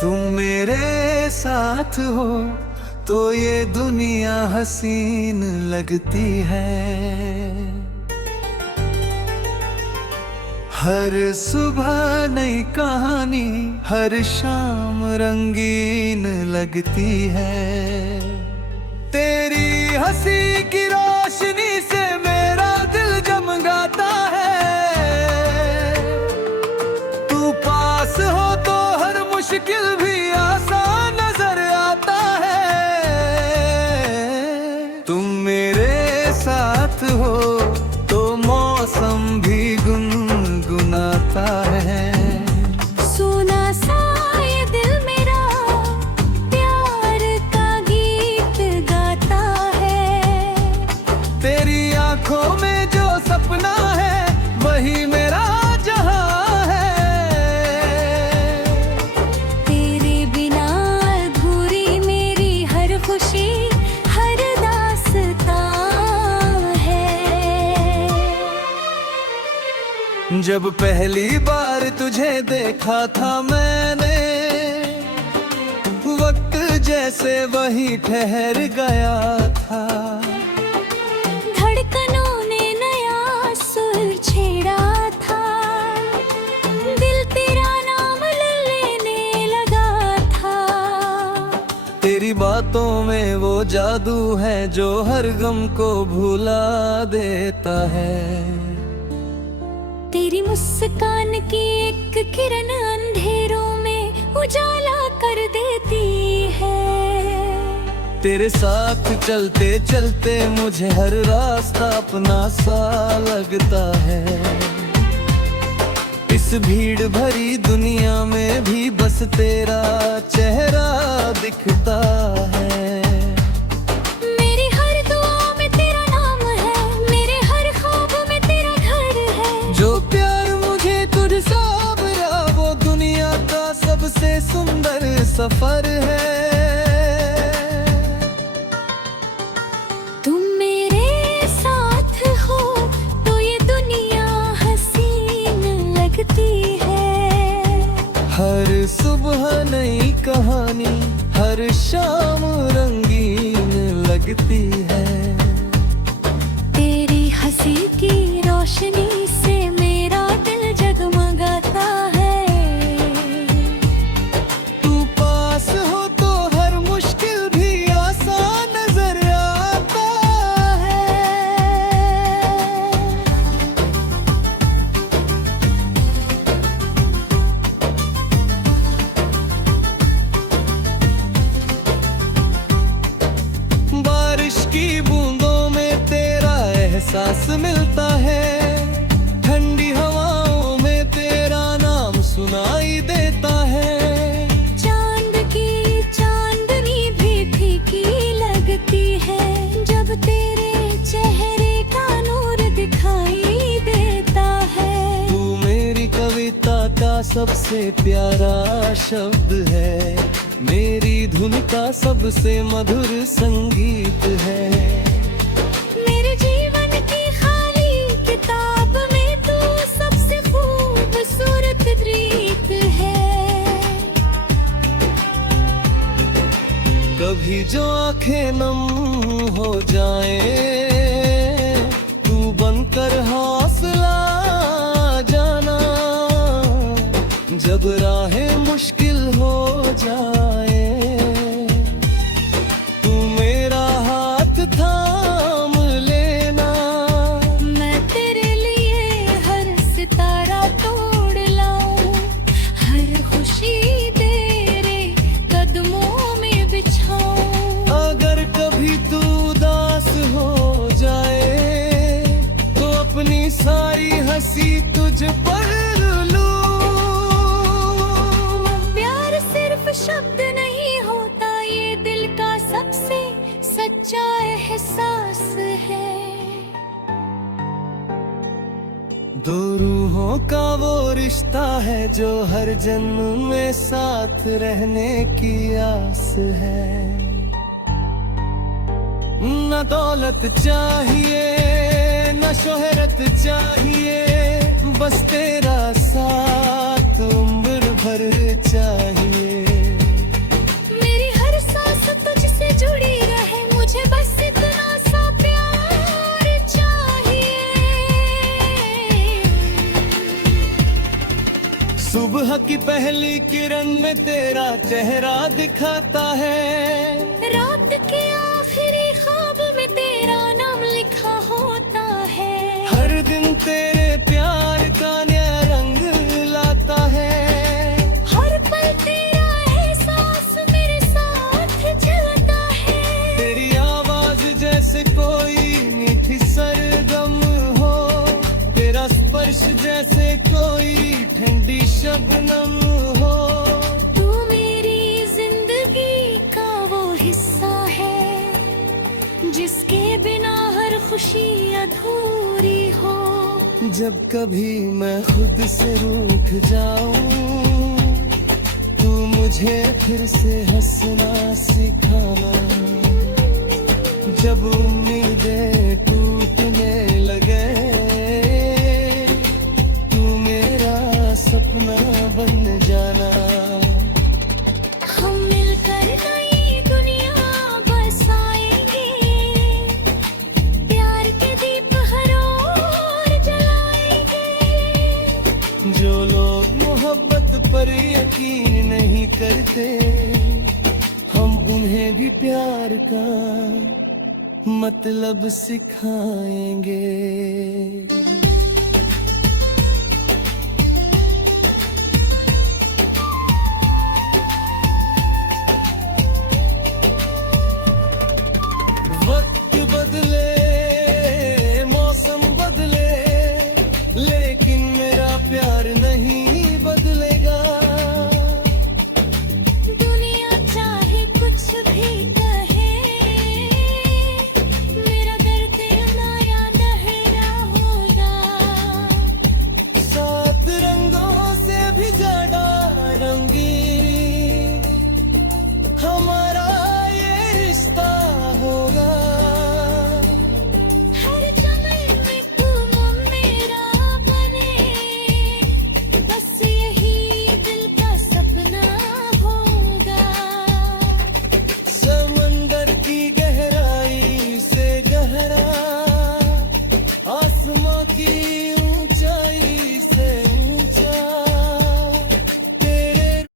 तुम मेरे साथ हो तो ये दुनिया हसीन लगती है। हर सुबह नई कहानी, हर शाम रंगीन लगती है। तेरी हंसी की रोशनी से मेरा दिल जमगाता है। तू पास हो तो हर मुश्किल भी आसान नजर आता है। तुम मेरे साथ हो तो मौसम भी गुनगुनाता है। सुना सा ये दिल मेरा प्यार का गीत गाता है। तेरी आंखों में जो सपना है वही मेरा जहां है। तेरे बिना अधूरी मेरी हर खुशी, हर दास्तां है। जब पहली बार तुझे देखा था मैंने, वक्त जैसे वही ठहर गया था। धड़कनों ने नया सुर छेड़ा था। दिल तेरा नाम लेने लगा था। तेरी बातों में वो जादू है जो हर गम को भुला देता है। तेरी मुस्कान की एक किरण अंधेरों में उजाला कर देती है। तेरे साथ चलते चलते मुझे हर रास्ता अपना सा लगता है। इस भीड़ भरी दुनिया में भी बस तेरा चेहरा दिखता है। मेरी हर दुआ में तेरा नाम है, मेरे हर ख्वाब में तेरा घर है। जो प्यार मुझे तुझसे मिला वो दुनिया का सबसे सुंदर सफर है। तुम मेरे साथ हो तो ये दुनिया हसीन लगती है। हर सुबह नई कहानी, हर शाम रंगीन लगती है। तेरी हंसी की रोशनी से मेरा दिल जगमगाता है। तू पास हो तो हर मुश्किल भी आसान नजर आता है। बारिश की बूंदों में तेरा एहसास मिलता है। ठंडी हवाओं में तेरा नाम सुनाई देता है। चांद की चांदनी भी फीकी लगती है जब तेरे चेहरे का नूर दिखाई देता है। तू मेरी कविता का सबसे प्यारा शब्द है। मेरी धुन का सबसे मधुर संगीत है। मेरे जीवन की खाली किताब में तू सबसे खूबसूरत रीत है। कभी जो आंखें नम हो जाए, तू बनकर हौसला जाना। जब राहें मुश्किल हो जाए, तू मेरा हाथ थाम लेना। मैं तेरे लिए हर सितारा तोड़ लाऊं, हर खुशी तेरे कदमों में बिछाऊं। अगर कभी तू उदास हो जाए तो अपनी सारी हंसी तुझ पर लूं। प्यार सिर्फ शब्द नहीं होता, ये दिल का सबसे सच्चा एहसास है। दो रूहों का वो रिश्ता है जो हर जन्म में साथ रहने की आस है। न दौलत चाहिए न शोहरत चाहिए, बस तेरा साथ उम्र भर चाहिए। की पहली किरण में तेरा चेहरा दिखाता है। रात के आखिरी ख्वाब में तेरा नाम लिखा होता है। हर दिन तेरे प्यार का नया रंग लाता है। हर पल तेरा एहसास मेरे साथ चलता है। तेरी आवाज जैसे कोई मीठी सरगम हो, तेरा स्पर्श जैसे कोई ठंडी शबनम हो। तू मेरी जिंदगी का वो हिस्सा है जिसके बिना हर खुशी अधूरी हो। जब कभी मैं खुद से रूठ जाऊं, तू मुझे फिर से हंसना सिखाना। जब उम्मीदें टूटने लगे, तू मेरा सपना बन जाना। हम मिलकर नई दुनिया बसाएंगे, प्यार के दीप हर ओर जलाएंगे। जो लोग मोहब्बत पर यकीन नहीं करते, हम उन्हें भी प्यार का मतलब सिखाएंगे।